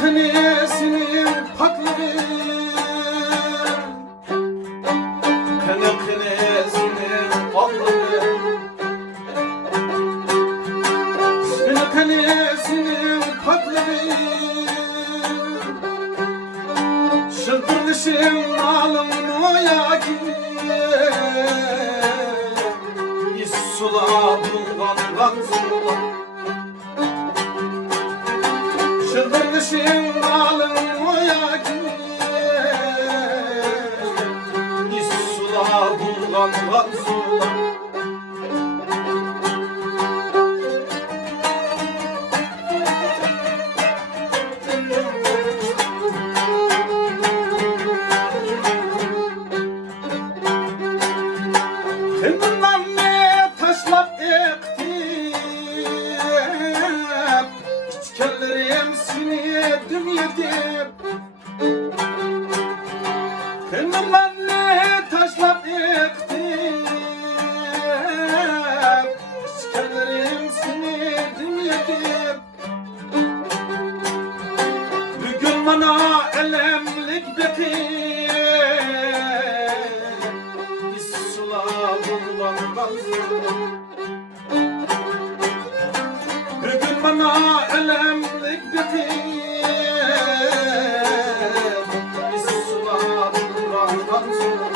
kınesinin pakları, kınesinin pakları, kınesinin pakları, şıltırlışın alın oya giyer, İssula bulgan gansula, şıltırlışın alın oya giyer, İssula bulgan gansula. Kendimden ne taşlap ektim, içkellerim seni yedim yedim. Kendimden ne taşlap ektim, içkellerim seni yedim yedim. Bugün bana elemlik bekir, bugün bana elemlik bitir, İssula bulgan gansula.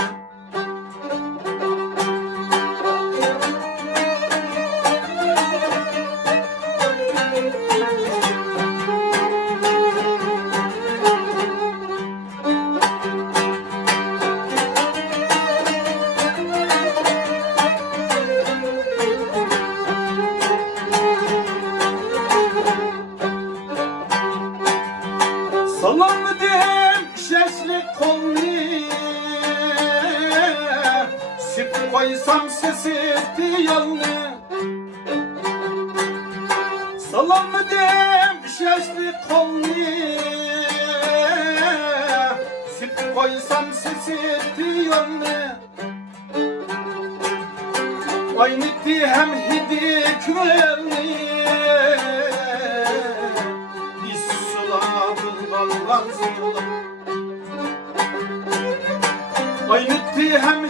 Salamdım şeşlik kolni, süt koysam sesi etti yalını. Salamdım şeşlik kolni, süt koysam sesi etti yalını. Aynı hem hidi küvelni, gansula. Aynı hem